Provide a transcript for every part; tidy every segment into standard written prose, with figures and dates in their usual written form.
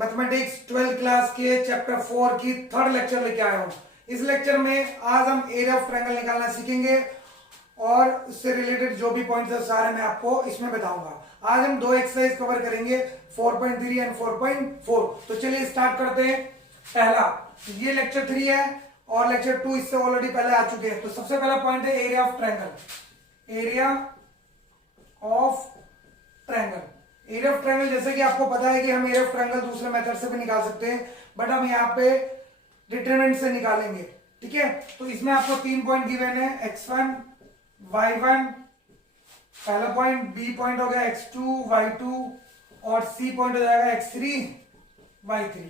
Mathematics 12th class के chapter 4 की third lecture लेके आया हूं। इस लेक्चर में आज हम एरिया ऑफ ट्रायंगल निकालना सीखेंगे और उससे रिलेटेड जो भी पॉइंट्स है सारे मैं आपको इसमें बताऊंगा। आज हम दो एक्सरसाइज कवर करेंगे 4.3 एंड 4.4। तो चलिए स्टार्ट करते हैं। पहला, ये लेक्चर 3 है और लेक्चर 2 इससे ऑलरेडी पहले आ चुके हैं। तो सबसे पहला पॉइंट है area of triangle. Area of triangle, area of triangle जैसे कि आपको पता है कि हम एरिया ऑफ ट्रायंगल दूसरे मेथड से भी निकाल सकते हैं, बट हम यहाँ पे डिटरमिनेंट से निकालेंगे। ठीक है, तो इसमें आपको 3 पॉइंट गिवन है, x1 y1 पहला पॉइंट, b पॉइंट हो गया x2 y2 और c पॉइंट हो जाएगा x3 y3।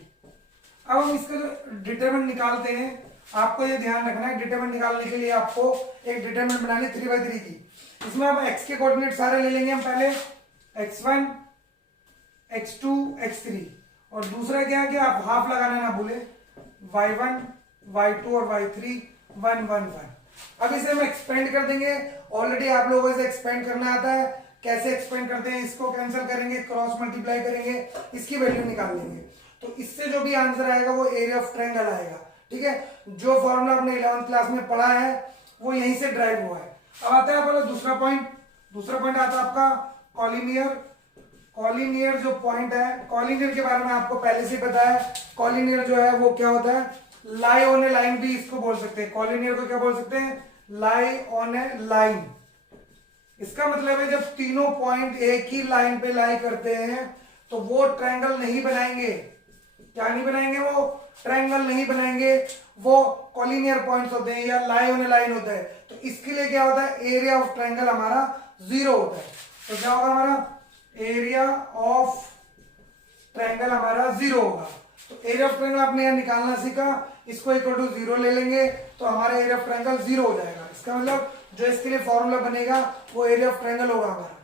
अब हम इसका जो डिटरमिनेंट निकालते हैं, आपको ये ध्यान रखना है, डिटरमिनेंट निकालने के लिए आपको एक डिटरमिनेंट बनानी 3/3 की। इसमें हम x के कोऑर्डिनेट सारे ले लेंगे हम पहले, x1 x2 x3, और दूसरा क्या है कि आप हाफ लगाना ना भूले, y1 y2 और y3 1 1 1। अब इसे हम एक्सपेंड कर देंगे। ऑलरेडी आप लोगों से एक्सपेंड करना आता है, कैसे एक्सपेंड करते हैं, इसको कैंसिल करेंगे, क्रॉस मल्टीप्लाई करेंगे, इसकी वैल्यू निकाल लेंगे। तो इससे जो भी आंसर आएगा वो एरिया ऑफ ट्रायंगल आएगा। ठीक है, जो फॉर्मूला आपने 11th क्लास में पढ़ा है वो यहीं से ड्राइव हुआ है। अब आता है आपका दूसरा पॉइंट। दूसरा पॉइंट आता है आपका कॉलिनियर। कॉलिनियर जो पॉइंट है, कॉलिनियर के बारे में आपको पहले से पता है। कॉलिनियर जो है वो क्या होता है, लाई ऑन ए लाइन भी इसको बोल सकते हैं। कॉलिनियर को क्या बोल सकते हैं, लाई ऑन ए लाइन। इसका मतलब है जब तीनों पॉइंट एक ही लाइन पे लाई करते हैं तो वो ट्रायंगल नहीं बनाएंगे। क्या नहीं बनाएंगे, वो ट्रायंगल नहीं बनाएंगे, वो कॉलिनियर पॉइंट्स होते हैं या लाई ऑन ए लाइन होता है। तो इसके लिए क्या होता है, एरिया ऑफ ट्रायंगल हमारा 0 होता है। तो क्या होगा हमारा, एरिया ऑफ ट्रायंगल हमारा 0 होगा। तो एरिया ऑफ ट्रायंगल आपने यहां निकालना सीखा, इसको इक्वल टू 0 ले लेंगे तो हमारा एरिया ऑफ ट्रायंगल 0 हो जाएगा। इसका मतलब जो इसके लिए फॉर्मूला बनेगा वो एरिया ऑफ ट्रायंगल होगा हमारा।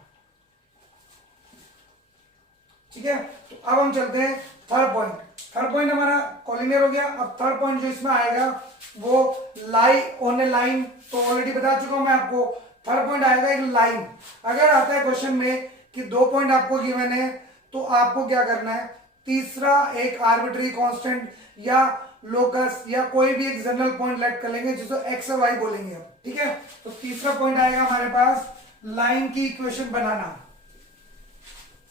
ठीक है, तो अब हम चलते हैं थर्ड पॉइंट। थर्ड पॉइंट हमारा कॉलिनियर हो गया। अब थर्ड पॉइंट जो इसमें आएगा वो लाई ऑन ए लाइन। तो ऑलरेडी बता चुका हूं मैं आपको, थर्ड पॉइंट आएगा एक लाइन। अगर आता है क्वेश्चन में कि 2 पॉइंट आपको गिवन है तो आपको क्या करना है, तीसरा एक आर्बिट्री कांस्टेंट या लोकस या कोई भी एक जनरल पॉइंट लेट कर लेंगे जिसको एक्स और वाई बोलेंगे हम। ठीक है, तो तीसरा पॉइंट आएगा हमारे पास लाइन की इक्वेशन बनाना,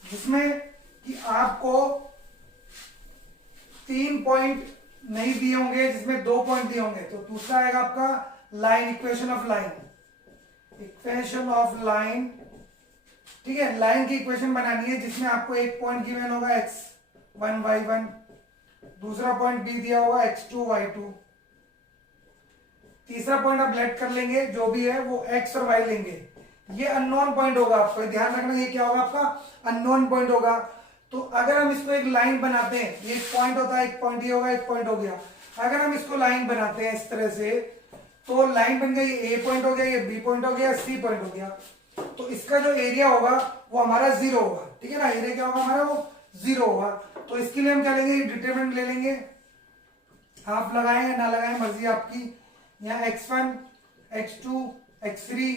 जिसमें कि आपको 3 पॉइंट नहीं दिए होंगे, जिसमें 2 पॉइंट दिए होंगे। तो दूसरा आएगा आपका line, equation of line, equation of line. ठीक है, लाइन की इक्वेशन बनानी है जिसमें आपको एक पॉइंट गिवन होगा x1 y1, दूसरा पॉइंट b दिया होगा x2 y2, तीसरा पॉइंट आप लेट कर लेंगे जो भी है वो x और y लेंगे। ये अननोन पॉइंट होगा, आपको ध्यान रखना, ये क्या होगा आपका अननोन पॉइंट होगा। तो अगर हम इसको एक लाइन बनाते हैं, ये एक पॉइंट होता है, एक पॉइंट ये होगा, एक पॉइंट हो गया। अगर हम इसको लाइन बनाते हैं इस तरह से, तो लाइन बन गई, ये a पॉइंट हो गया, ये b पॉइंट हो गया, c पॉइंट हो गया। तो इसका जो एरिया होगा वो हमारा 0 होगा। ठीक है ना, एरिया क्या होगा हमारा, वो 0 होगा। तो इसके लिए हम क्या लेंगे, डिटरमिनेंट ले लेंगे, हाफ लगाएं ना लगाएं मर्जी आपकी। यहाँ x1 x2 x3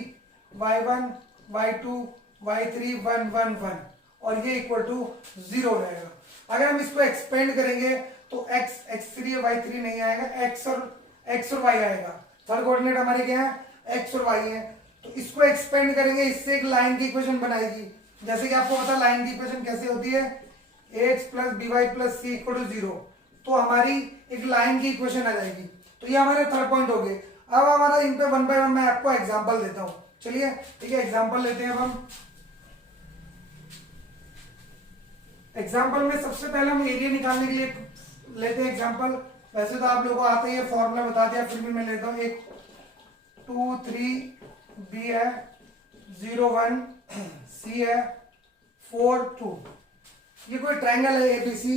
y1 y2 y3 1 1 1 और ये इक्वल टू 0 रहेगा। अगर हम इसको एक्सपेंड करेंगे तो x x3 y3 नहीं आएगा, x और y आएगा। थर्ड कोऑर्डिनेट हमारे क्या है, x और y है। तो इसको एक्सपेंड करेंगे, इससे एक लाइन की इक्वेशन बनाएगी। जैसे कि आपको पता है लाइन की इक्वेशन कैसे होती है, ax plus by plus c equal to 0। तो हमारी एक लाइन की इक्वेशन आ जाएगी। तो ये हमारे थर्ड पॉइंट हो गए। अब हमारा इन पे 1 बाय 1 मैं आपको एग्जांपल देता हूं। चलिए ठीक है, एग्जांपल लेते हैं। अब हम एग्जांपल में सबसे पहले हम एरिया निकालने के लिए लेते हैं एग्जांपल। वैसे तो आप लोगों को आता ही है, फॉर्मूला बता दिया, फिर भी मैं लेता हूं। एक 2 3 b है, 0 1 c है, 4 2। ये कोई ट्रायंगल है एबीसी।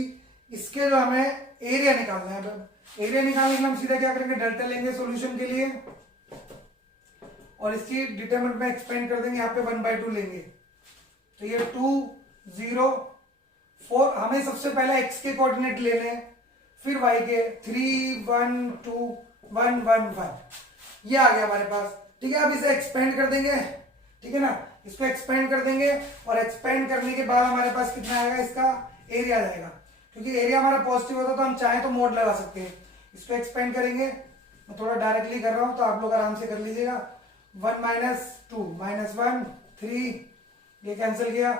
इसके जो हमें एरिया निकालना है, एरिया निकालने के लिए हम सीधा क्या करेंगे, डेल्टा लेंगे सॉल्यूशन के लिए और इसकी डिटरमिनेंट में एक्सपेंड कर देंगे, यहाँ पे 1/2 लेंगे। तो ये 2 0 4, हमें सबसे पहले x के कोऑर्डिनेट लेने हैं, फिर y के 3 1 2 1 1 1, ये आ गया हमारे पास। ठीक है, अब इसे एक्सपेंड कर देंगे। ठीक है ना, इसको एक्सपेंड कर देंगे और एक्सपेंड करने के बाद हमारे पास कितना आएगा, इसका एरिया आ जाएगा। क्योंकि एरिया हमारा पॉजिटिव होता है तो हम चाहें तो मोड लगा सकते हैं। इसको एक्सपेंड करेंगे, मैं थोड़ा डायरेक्टली कर रहा हूं तो आप लोग आराम से कर लीजिएगा। 1 माइनस 2 माइनस 1 3, ये कैंसिल किया।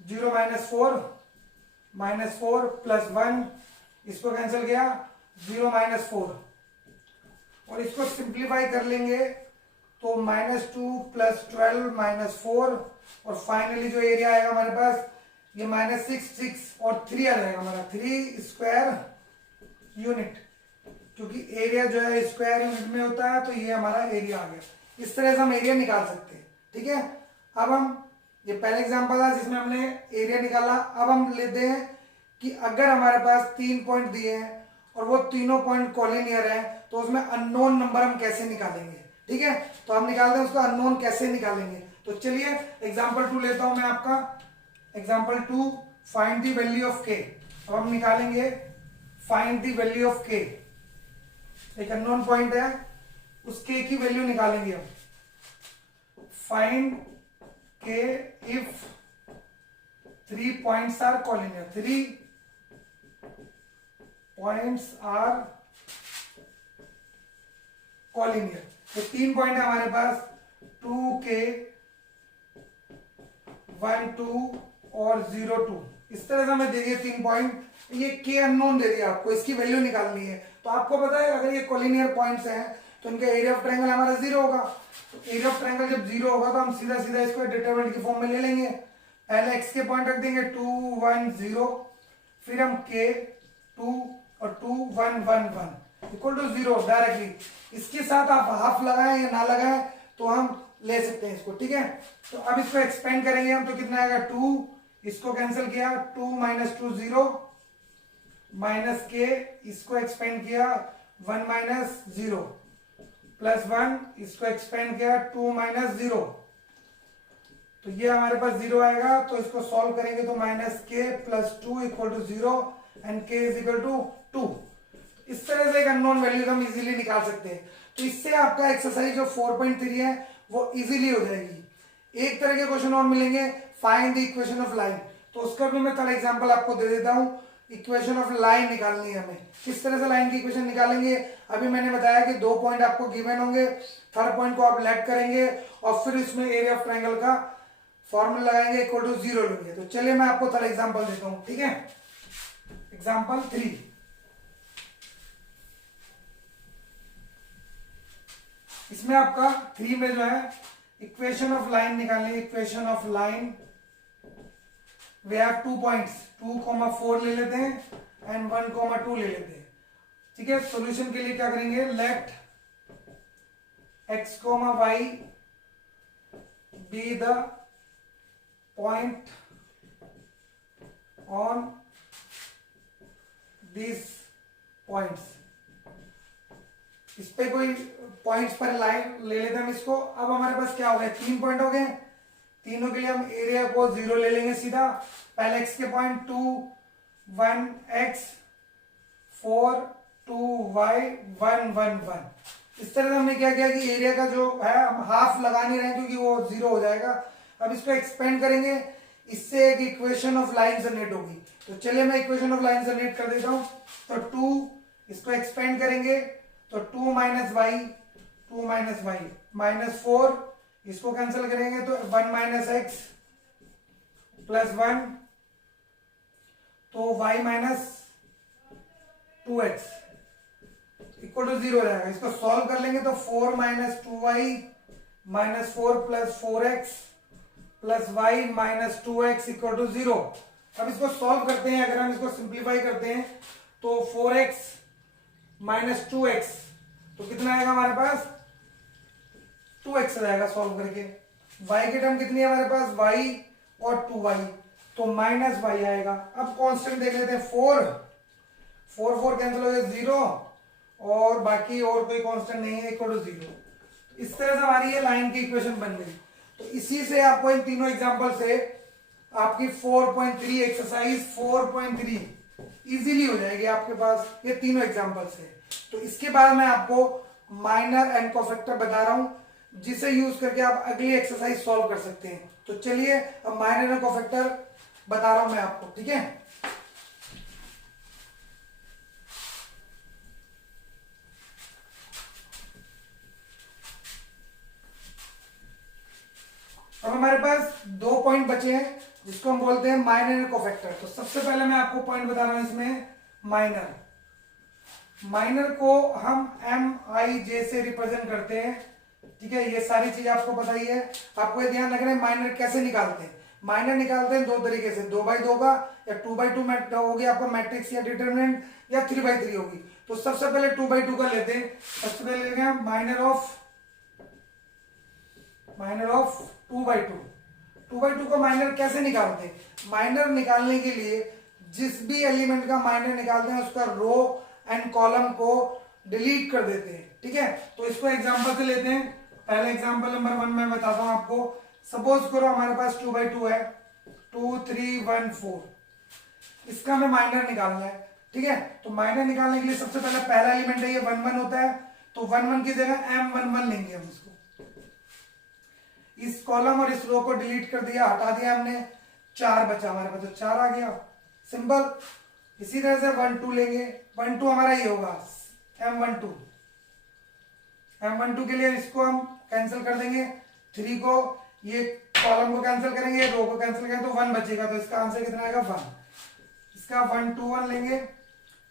0 माइनस 4 माइनस 4 प्लस 1, इसको कैंसिल किया। 0 माइनस 4, और इसको सिंप्लीफाई कर लेंगे तो -2 प्लस 12 माइनस 4, और फाइनली जो एरिया आएगा हमारे पास ये -6 और 3 आ जाएगा हमारा 3 स्क्वायर यूनिट, क्योंकि एरिया जो है स्क्वायर यूनिट में होता है, तो ये हमारा एरिया आ गया। इस तरह से हम एरिया निकाल सकते हैं। ठीक है, अब हम, ये पहला एग्जांपल था जिसमें हमने एरिया निकाला। अब हम लेते हैं कि अगर हमारे पास 3 पॉइंट दिए हैं और वो तीनों पॉइंट कॉलिनियर है, तो उसमें अननोन नंबर हम कैसे निकालेंगे। ठीक है, तो हम निकालते हैं उसको अननोन कैसे निकालेंगे। तो चलिए एग्जाम्पल 2 लेता हूं मैं आपका। Example 2, find the value of के। अब हम निकालेंगे फाइंड द वैल्यू ऑफ के। एक अननोन पॉइंट है, उस के की वैल्यू निकालेंगे हम। फाइंड के if 3 points are collinear, 3 points are collinear. तो 3 पॉइंट है हमारे पास, 2K 1 2 और 0 2। इस तरह से हमें दे दिए 3 पॉइंट। ये के अननोन दे दिया आपको, इसकी वैल्यू निकालनी है। तो आपको पता है अगर ये कॉलिनियर पॉइंट्स हैं तो इनका एरिया ऑफ ट्रायंगल हमारा 0 होगा। तो एरिया ऑफ ट्रायंगल जब 0 होगा तो हम सीधा सीधा इसको डिटरमिनेंट की फॉर्म में ले लेंगे। पहले x के पॉइंट रख देंगे 2 1 0, फिर हम k 2 और 2 1 1 1 इक्वल टू 0 डायरेक्टली। इसके साथ आप हाफ लगाएं या ना लगाएं तो हम ले सकते हैं इसको। ठीक है, तो अब इसको एक्सपेंड करेंगे हम, तो कितना आएगा 2, इसको कैंसिल किया 2 माइनस 2 0 माइनस के, इसको एक्सपेंड किया 1 माइनस 0 प्लस 1, इसको एक्सपेंड किया 2 माइनस 0। तो ये हमारे पास 0 आएगा, तो इसको सॉल्व करेंगे तो माइनस के प्लस 2 इक्वल टू 0 एंड के इज इक्वल टू 2। इस तरह से एक अननोन वैल्यू हम इजीली निकाल सकते हैं। तो इससे आपका एक्सरसाइज जो 4.3 है वो इजीली हो जाएगी। एक तरह के क्वेश्चन और मिलेंगे, find the equation of line. तो उसका भी मैं थोड़ा एग्जांपल आपको दे देता हूं। इक्वेशन ऑफ लाइन निकालनी है हमें, किस तरह से लाइन की इक्वेशन निकालेंगे। अभी मैंने बताया कि 2 पॉइंट आपको गिवन होंगे, थर्ड पॉइंट को आप लेट करेंगे और फिर इसमें एरिया ऑफ ट्रायंगल का फॉर्मूला लगाएंगे इक्वल टू 0 लेंगे। तो चलिए मैं आपको थोड़ा एग्जांपल देता हूं। ठीक है, एग्जांपल 3। इसमें आपका 3 में जो है इक्वेशन ऑफ लाइन निकालनी है। Equation of line way have 2 points, 2,4 ले लेते हैं एंड 1,2 ले लेते हैं। ठीक है, सॉल्यूशन के लिए क्या करेंगे, let x, y be the point on this points. इस पे कोई पॉइंट्स पर लाइन ले लेते हैं हम इसको। अब हमारे पास क्या हो गया, 3 पॉइंट हो गए। तीनों के लिए हम एरिया को 0 ले लेंगे सीधा। पहले x के पॉइंट 2 1 x 4 2 y 1 1 1। इस तरह से हमने क्या किया कि एरिया का जो है हम हाफ लगा नहीं रहे क्योंकि वो 0 हो जाएगा। अब इसको एक्सपेंड करेंगे, इससे एक इक्वेशन ऑफ लाइन जनरेट होगी। तो चलिए मैं इक्वेशन ऑफ लाइन जनरेट कर देता हूं। तो 2, इसको एक्सपेंड करेंगे तो 2 minus y, 2 minus y minus 4, इसको कैंसिल करेंगे तो 1 माइनस एक्स प्लस 1, तो y minus 2x equal to 0 हो जाएगा। इसको सॉल्व कर लेंगे तो 4 minus 2y minus 4 plus 4x plus y minus 2x equal to 0। अब इसको सॉल्व करते हैं, अगर हम इसको सिंप्लीफाई करते हैं तो 4x माइनस 2x, तो कितना आएगा हमारे पास 2x आ जाएगा सॉल्व करके। y की टर्म कितनी है हमारे पास, y और 2y, तो माइनस y आएगा। अब कांस्टेंट देख लेते हैं, 4 4 कैंसिल हो गया 0 और बाकी और कोई कांस्टेंट नहीं है इक्वल टू 0। इस तरह से हमारी ये लाइन की इक्वेशन बन गई। तो इसी से आपको इन तीनों एग्जांपल से आपकी 4.3 एक्सरसाइज 4.3 इजीली हो जाएगी आपके पास, ये तीनों एग्जांपल से। तो इसके बाद मैं आपको माइनर एंड कोफैक्टर बता रहा हूं, जिसे यूज करके आप अगली एक्सरसाइज सॉल्व कर सकते हैं। तो चलिए अब माइनर एंड कोफैक्टर बता रहा हूं मैं आपको। ठीक है, पॉइंट बचे हैं जिसको हम बोलते हैं माइनर एंड कोफैक्टर। तो सबसे पहले मैं आपको पॉइंट बता रहा हूं इसमें माइनर। माइनर को हम MIJ से रिप्रेजेंट करते हैं, ठीक है। ये सारी चीज आपको पता ही है। आपको ये ध्यान रखना है माइनर कैसे निकालते हैं। माइनर निकालते हैं दो तरीके से, 2/2 का या 2/2 हो गया आपका मैट्रिक्स या डिटरमिनेंट, या 3/3 होगी। तो सबसे पहले 2/2 का लेते हैं। सबसे पहले लेते हैं माइनर ऑफ 2/2। 2/2 का माइनर कैसे निकालते हैं? माइनर निकालने के लिए जिस भी एलिमेंट का माइनर निकालते हैं उसका रो एंड कॉलम को डिलीट कर देते हैं, ठीक है। तो इसको एग्जांपल से लेते हैं। पहले एग्जांपल नंबर 1 मैं बताता हूं आपको। सपोज करो हमारे पास 2/2 है, 2 3 1 4। इसका हमें माइनर निकालना है, ठीक है। तो माइनर निकालने के लिए सबसे पहले पहला एलिमेंट है ये 1 1 होता है, तो 1 1 की जगह M11 लेंगे हम इसको। इस कॉलम और इस रो को डिलीट कर दिया, हटा दिया हमने, 4 बचा हमारे पास, तो 4 आ गया, सिंपल। इसी तरह से 1 2 लेंगे। 1 2 हमारा ये होगा M12। M12 के लिए इसको हम कैंसिल कर देंगे, 3 को, ये कॉलम को कैंसिल करेंगे, रो को कैंसिल करेंगे, तो 1 बचेगा। तो इसका आंसर कितना आएगा? 1। इसका 1 2 1 लेंगे,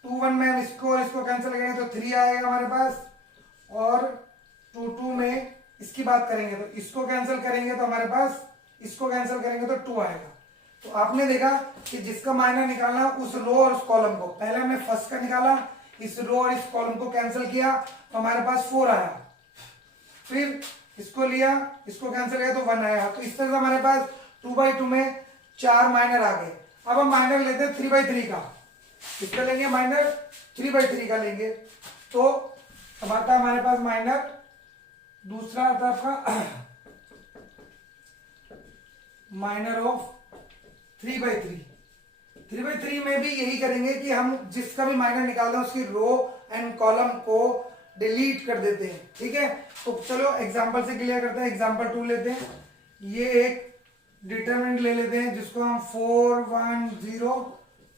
2 1 में हम इसको और इसको कैंसिल करेंगे तो 3 आएगा हमारे पास। और 2 2 में इसकी बात करेंगे तो इसको कैंसिल करेंगे तो हमारे पास, इसको कैंसिल करेंगे तो 2 आएगा। तो आपने देखा कि जिसका माइनर निकालना उस रो और उस कॉलम को, पहले हमने फर्स्ट का निकाला, इस रो और इस कॉलम को कैंसिल किया तो हमारे पास 4 आया। फिर इसको लिया, इसको कैंसिल किया तो 1 आया। तो इस तरह से हमारे पास 2/2 में 4 माइनर आ गए। अब हम माइनर लेते हैं 3/3 का। इसका लेंगे माइनर 3/3 का लेंगे, तो अब आता है हमारे पास माइनर। दूसरा आता है आपका माइनर ऑफ 3/3। 3/3 में भी यही करेंगे कि हम जिसका भी माइनर निकाल रहे हैं उसकी रो एंड कॉलम को डिलीट कर देते हैं, ठीक है। तो चलो एग्जांपल से क्लियर करते हैं। एग्जांपल 2 लेते हैं। ये एक डिटरमिनेंट ले लेते हैं जिसको हम 4 1 0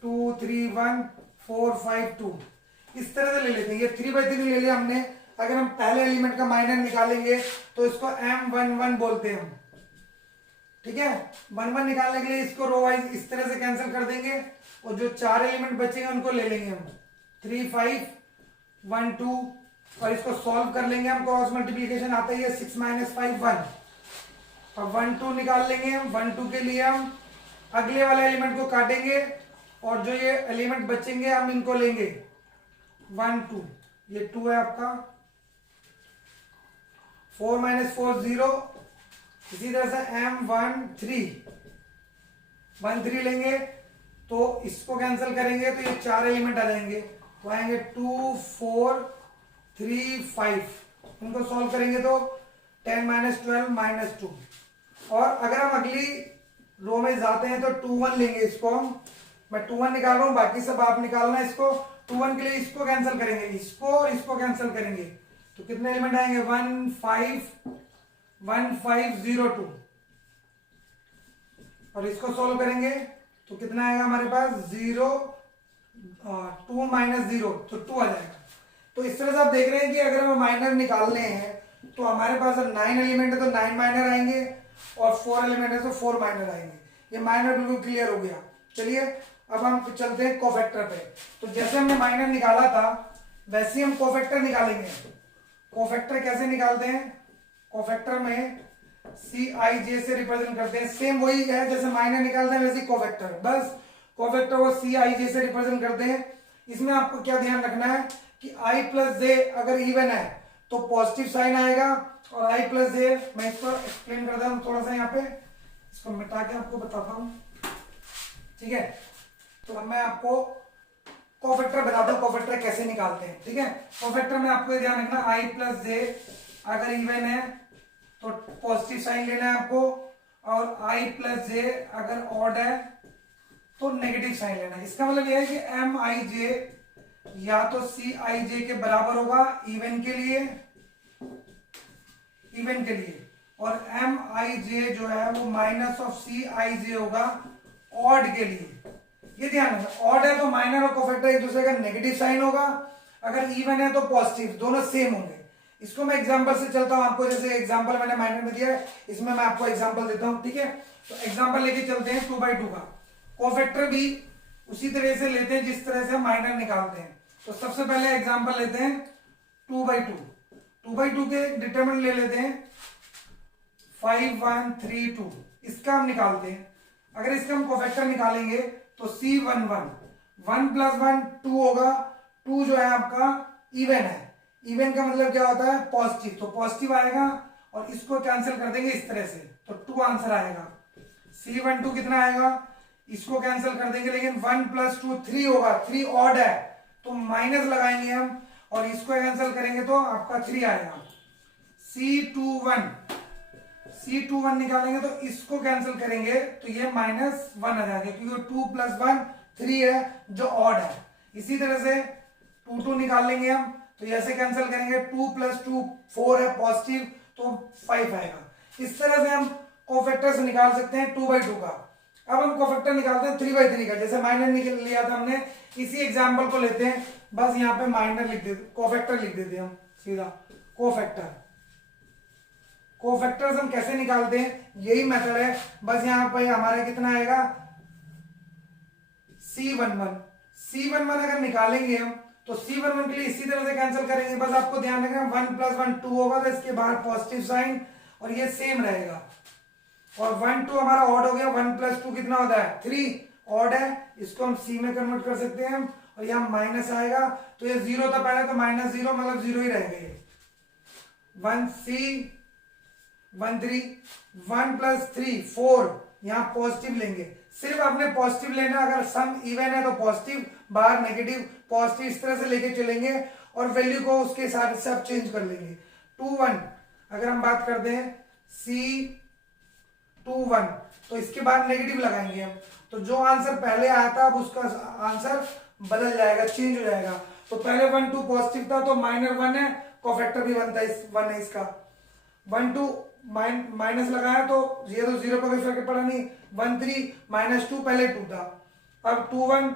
2 3 1 4 5 2 इस तरह से ले लेते हैं। ये 3/3 ले लिया हमने। अगर हम पहले एलिमेंट का माइनर निकालेंगे तो इसको M11 बोलते हैं हम, ठीक है। 1 1 निकालने के लिए इसको रो वाइज इस तरह से कैंसिल कर देंगे और जो 4 एलिमेंट बचेंगे उनको ले लेंगे हम 3 5 1 2 और इसको सॉल्व कर लेंगे हम। क्रॉस मल्टीप्लीकेशन आता ही है, 6 - 5 1। अब 1 2 निकाल लेंगे हम। 1 2 के लिए हम अगले वाले एलिमेंट को काटेंगे और जो ये एलिमेंट बचेंगे हम इनको लेंगे 1 2। ये 2 है आपका, 4 - 4 0। इसी तरह से M13 लेंगे तो इसको कैंसिल करेंगे तो ये 4 एलिमेंट आ जाएंगे, तो आएंगे 2 4 3 5। इनको सॉल्व करेंगे तो 10 - 12 - 2। और अगर हम अगली रो में जाते हैं तो 2 1 लेंगे। इसको हम, मैं 2 1 निकाल रहा हूं, बाकी सब आप निकालना है। इसको 2 1 के लिए इसको कैंसिल करेंगे, इसको और इसको कैंसिल करेंगे तो कितने एलिमेंट आएंगे? 1 5 0 2। और इसको सॉल्व करेंगे तो कितना आएगा हमारे पास? 0 2 - 0 तो 2 आ जाएगा। तो इस तरह से आप देख रहे हैं कि अगर हमें माइनर निकालने हैं तो हमारे पास 9 एलिमेंट है तो 9 माइनर आएंगे और 4 एलिमेंट है तो 4 माइनर आएंगे। ये माइनर बिल्कुल क्लियर हो गया। चलिए अब हम चलते हैं कोफैक्टर पे। तो जैसे हमने माइनर निकाला था वैसे ही हम कोफैक्टर निकालेंगे। कोफैक्टर कैसे निकालते हैं? कोफैक्टर में CIJ से रिप्रेजेंट करते हैं। सेम वही है जैसे माइनर निकालते हैं वैसे कोफैक्टर, बस कोफैक्टर को CIJ से रिप्रेजेंट करते हैं। इसमें आपको क्या ध्यान रखना है कि I + J अगर इवन है तो पॉजिटिव साइन आएगा और I + J, मैं इसको एक्सप्लेन करता हूं थोड़ा सा, यहाँ पे इसको मिटा के आपको बताता हूं, ठीक है। तो अब मैं आपको कोफैक्टर बताता हूं कोफैक्टर कैसे निकालते हैं, ठीक है। कोफैक्टर में आपको ध्यान रखना I + J अगर इवन है तो पॉजिटिव साइन लेना है आपको, और I + J अगर ऑड है तो नेगेटिव साइन लेना है। इसका मतलब यह है कि MIJ या तो CIJ के बराबर होगा इवन के लिए, और MIJ जो है वो -CIJ होगा ऑड के लिए। ये ध्यान रखना, ऑड है तो माइनर और कोफैक्टर एक दूसरे का नेगेटिव साइन होगा, अगर इवन है तो पॉजिटिव, दोनों सेम होंगे। इसको मैं एग्जांपल से चलता हूं आपको, जैसे एग्जांपल मैंने माइनर में दिया है, इसमें मैं आपको एग्जांपल देता हूं, ठीक है। तो एग्जांपल लेके चलते हैं 2/2 का। कोफैक्टर भी उसी तरह से लेते हैं जिस तरह से हम माइनर निकालते हैं। तो सबसे पहले एग्जांपल लेते हैं 2/2। 2/2 के डिटरमिनेंट ले लेते हैं 5 1 3 2। इसका हम निकालते हैं। अगर इसका हम कोफैक्टर निकालेंगे तो C11 1 + 1 2 होगा। 2 जो है आपका इवन है। इवन का मतलब क्या होता है? पॉजिटिव। तो पॉजिटिव आएगा और इसको कैंसिल कर देंगे इस तरह से, तो 2 आंसर आएगा। C12 कितना आएगा? इसको कैंसिल कर देंगे, लेकिन 1 + 2 3 होगा। 3 ऑड है तो माइनस लगाएंगे हम और इसको कैंसिल करेंगे तो आपका 3 आएगा। C21 निकालेंगे तो इसको कैंसिल करेंगे तो ये -1 आ जाएगा, क्योंकि 2 + 1 3 है जो ऑड है। इसी तरह से 2 निकाल लेंगे हम, तो ऐसे कैंसिल करेंगे। 2 + 2 4 है पॉजिटिव, तो 5 आएगा। इस तरह से हम कोफैक्टर से निकाल सकते हैं 2/2 का। अब हम कोफैक्टर निकालते हैं 3/3 का। जैसे माइनर निकल लिया था हमने, इसी एग्जांपल को लेते हैं, बस यहाँ पे माइनर लिख देते, कोफैक्टर लिख देते हैं हम सीधा। कोफैक्टर्स हम कैसे निकालते हैं? यही मेथड है। बस यहाँ पे हमारा कितना आएगा? C11 अगर निकालेंगे हम तो C11 के लिए इसी तरह से कैंसिल करेंगे। बस आपको ध्यान रखना 1 + 1 2 होगा, तो इसके बाहर पॉजिटिव साइन और ये सेम रहेगा। और 1 2 हमारा ऑड हो गया। 1 + 2 कितना होता है? 3 ऑड है, इसको हम C में कन्वर्ट कर सकते हैं और यहाँ माइनस आएगा, तो ये 0 था पहले, तो -0 मतलब 0 ही रहेगा ये। 1C13 1 + 3 4, यहाँ पॉजिटिव लेंगे। सिर्फ आपने पॉजिटिव लेना, अगर सम इवन है तो पॉजिटिव, बाहर नेगेटिव, पॉजिटिव, इस तरह से लेके चलेंगे और वैल्यू को उसके हिसाब से आप चेंज कर लेंगे। 21 अगर हम बात करते हैं C21, तो इसके बाद नेगेटिव लगाएंगे हम, तो जो आंसर पहले आया था अब उसका आंसर बदल जाएगा, चेंज हो जाएगा। तो पहले 1 2 पॉजिटिव था तो -1 है, कोफैक्टर भी 1 है इसका। 1 2 माइनस लगाया तो ये तो 0 का कोई फर्क पड़ा नहीं। 1 3 -2 पहले 2 था, अब 2 1,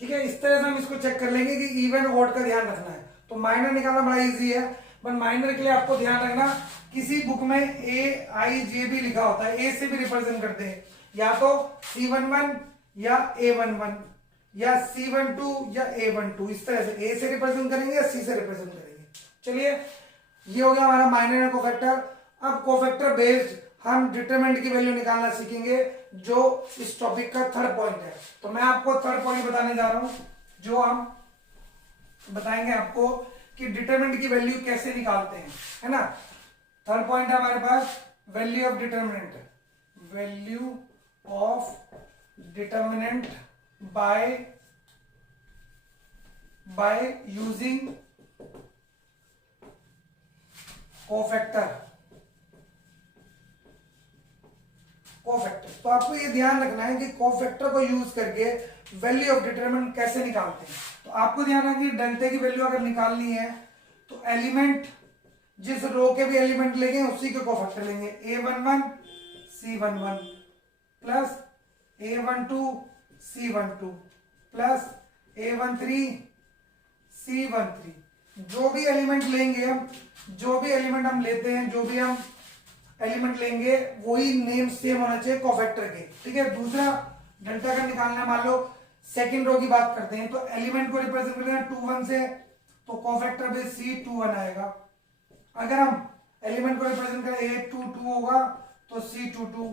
ठीक है। इस तरह से हम इसको चेक कर लेंगे कि इवन ऑड का ध्यान रखना है। तो माइनर निकालना बड़ा इजी है, पर माइनर के लिए आपको ध्यान रखना, किसी बुक में AIJ भी लिखा होता है, ए से भी रिप्रेजेंट करते हैं, या तो C11 या A11 या C12 या A12, इस तरह से A से रिप्रेजेंट करेंगे या C से रिप्रेजेंट करेंगे। चलिए, ये हो गया हमारा माइनर और कोफैक्टर। अब कोफैक्टर बेस्ड हम डिटरमिनेंट की वैल्यू निकालना सीखेंगे, जो इस टॉपिक का थर्ड पॉइंट है। तो मैं आपको थर्ड पॉइंट बताने जा रहा हूं, जो हम बताएंगे आपको कि डिटरमिनेंट की वैल्यू कैसे निकालते हैं, है ना। थर्ड पॉइंट है हमारे पास value of determinant. Value of determinant by using cofactor. तो आपको ये ध्यान रखना है कि कोफैक्टर को यूज करके वैल्यू ऑफ डिटरमिनेंट कैसे निकालते हैं। तो आपको ध्यान रखना कि डेल्टा की वैल्यू अगर निकालनी है तो एलिमेंट, जिस रो के भी एलिमेंट लेंगे उसी के कोफैक्टर लेंगे। A11 C11 plus A12 C12 plus A13 C13। जो भी एलिमेंट लेंगे हम, जो भी एलिमेंट हम लेते हैं, जो भी हम एलिमेंट लेंगे, वही नेम सेम होना चाहिए कोफैक्टर के, ठीक है। दूसरा डेल्टा का निकालना, मान लो सेकंड रो की बात करते हैं, तो एलिमेंट को रिप्रेजेंट करते हैं 2 1 से, तो कोफैक्टर भी C21 आएगा। अगर हम एलिमेंट को रिप्रेजेंट करें A22 होगा तो C22,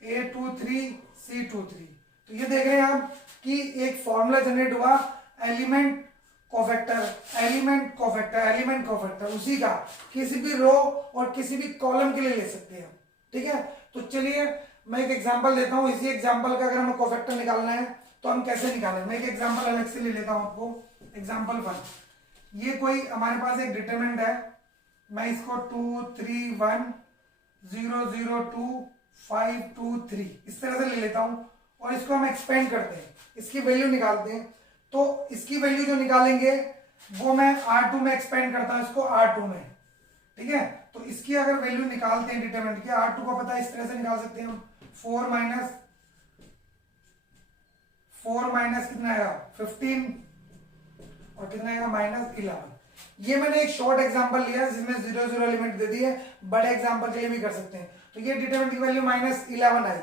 A23 C23। तो ये देख रहे हैं आप कि एक फॉर्मूला जनरेट हुआ, एलिमेंट कोफैक्टर, उसी का किसी भी रो और किसी भी कॉलम के लिए ले सकते हैं, ठीक है। तो चलिए मैं एक एग्जांपल देता हूं। इसी एग्जांपल का अगर हमें कोफैक्टर निकालना है तो हम कैसे निकालें, मैं एक एग्जांपल अलग से ले लेता हूं आपको। एग्जांपल 1, ये कोई हमारे पास एक डिटरमिनेंट है, मैं इसको 2 3 1 0 0 2 5 2 3 इस तरह से ले लेता हूं और इसको हम एक्सपेंड करते हैं, इसकी वैल्यू निकालते हैं। तो इसकी वैल्यू जो निकालेंगे वो मैं R2 में एक्सपेंड करता हूं, इसको R2 में, ठीक है। तो इसकी अगर वैल्यू निकालते हैं डिटरमिनेंट की, R2 को पता है, इस तरह से निकाल सकते हैं हम। 4 माइनस कितना आएगा 15 और कितना आएगा -11। ये मैंने एक शॉर्ट एग्जांपल लिया जिसमें 0 एलिमेंट दे दिए, बड़े एग्जांपल के लिए भी कर सकते हैं। तो ये डिटरमिनेंट की वैल्यू -11 आई।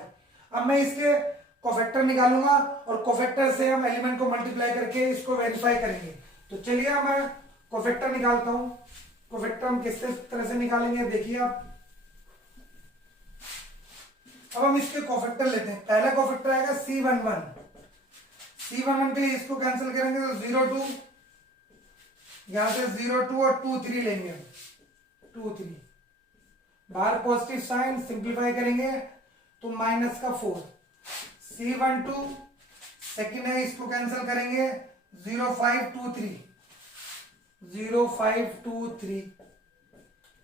अब मैं इसके कोफैक्टर निकालूंगा और कोफैक्टर से हम एलिमेंट को मल्टीप्लाई करके इसको वेरीफाई करेंगे। तो चलिए मैं कोफैक्टर निकालता हूं। कोफैक्टर हम किस तरह से निकालेंगे देखिए आप। अब हम इसके कोफैक्टर लेते हैं। पहला कोफैक्टर आएगा C11। C11 के लिए इसको कैंसिल करेंगे तो 0 2, यहां से 0 2 और 2 3 लेंगे। 2 3 बाहर पॉजिटिव साइन, सिंप्लीफाई करेंगे तो -4। C12 सेकेंड है, इसको कैंसिल करेंगे 0 5 2 3, 0 5 2 3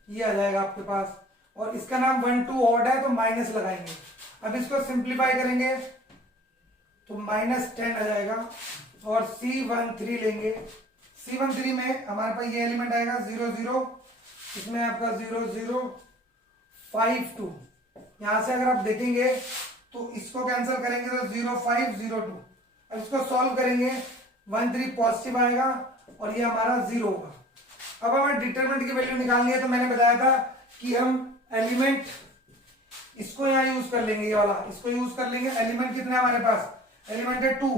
ये आ जाएगा आपके पास। और इसका नाम 1 2 ऑड है तो माइनस लगाएंगे। अब इसको सिंप्लीफाई करेंगे तो -10 आ जाएगा। और C13 लेंगे। C13 में हमारे पास ये एलिमेंट आएगा 0 0, इसमें आपका 0 0 5 2। यहां से अगर आप देखेंगे तो इसको कैंसिल करेंगे तो 0 5 0 2। अब इसको सॉल्व करेंगे 1 3 पॉजिटिव आएगा और ये हमारा 0 होगा। अब हमें डिटरमिनेंट की वैल्यू निकालनी है। तो मैंने बताया था कि हम एलिमेंट इसको यहां यूज कर लेंगे, ये वाला इसको यूज कर लेंगे। एलिमेंट कितना है हमारे पास? एलिमेंट है 2।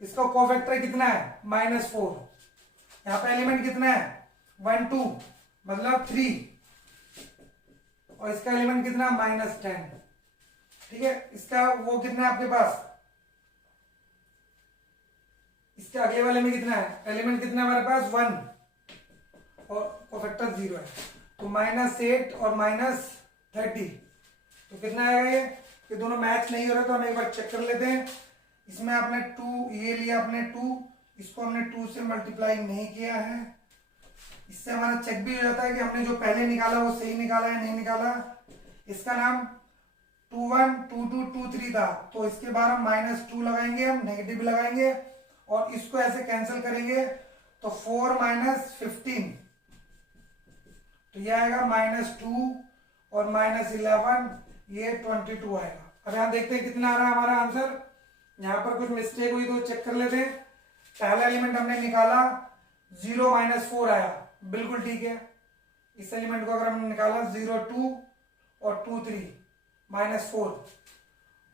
इसका कोफैक्टर कितना है? -4। यहां पे एलिमेंट कितना है? 1 2 मतलब 3। और इसका एलिमेंट कितना? -10। ठीक है, इसका वो कितना है आपके पास? इसके अगले वाले में कितना है? एलिमेंट कितना है हमारे पास? 1 और कोफैक्टर 0 है। तो -8 और -30 तो कितना आएगा? ये दोनों मैच नहीं हो रहा, तो हम एक बार चेक कर लेते हैं। इसमें आपने 2 ये लिया, आपने 2, इसको हमने 2 से मल्टीप्लाई नहीं किया है। इससे हमारा चेक भी हो जाता है कि हमने जो पहले निकाला वो सही निकाला है नहीं निकाला। इसका नाम 2 1 2 2 2 3 था, तो इसके बाद हम -2 लगाएंगे, हम नेगेटिव लगाएंगे और इसको ऐसे कैंसिल करेंगे तो 4 -15 तो ये आएगा -2 और -11 ये 22 आएगा। अब यहां देखते हैं कितना आ रहा है हमारा आंसर। यहां पर कुछ मिस्टेक हुई तो चेक कर लेते हैं। पहला एलिमेंट हमने निकाला 0 -4 आया, बिल्कुल ठीक है। इस एलिमेंट को अगर हमने निकाला 0 2 और 2 3 -4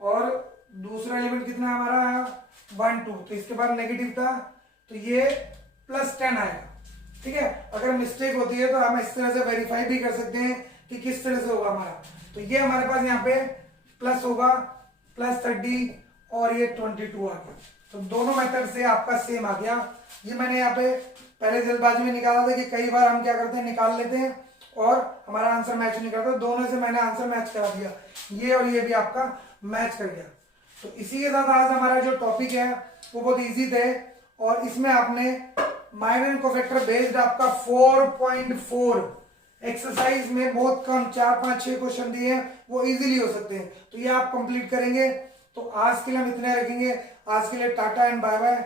और दूसरा एलिमेंट कितना हमारा आया 1 2, तो इसके बाद नेगेटिव था तो ये +10 आएगा। ठीक है, अगर मिस्टेक होती है तो हम इस तरह से वेरीफाई भी कर सकते हैं कि किस तरह से होगा हमारा। तो ये हमारे पास यहाँ पे प्लस होगा +30 और ये 22 आ गया। तो दोनों मेथड से आपका सेम आ गया। ये मैंने यहाँ पे पहले जल्दबाजी में निकाला था कि कई बार हम क्या करते हैं निकाल लेते हैं और हमारा आंसर मैच नहीं करता। दोनों से मैंने आंसर मैच करा दिया, ये और ये भी आपका मैच कर गया। तो इसी के साथ आज हमारा जो टॉपिक है वो बहुत इजी थे और इसमें आपने माइनर कोफैक्टर बेस्ड आपका 4.4 एक्सरसाइज में बहुत कम 4 5 6 क्वेश्चन दिए हैं, वो इजीली हो सकते हैं। तो ये आप कंप्लीट करेंगे। तो आज के लिए हम इतने रखेंगे। आज के लिए टाटा एंड बाय बाय।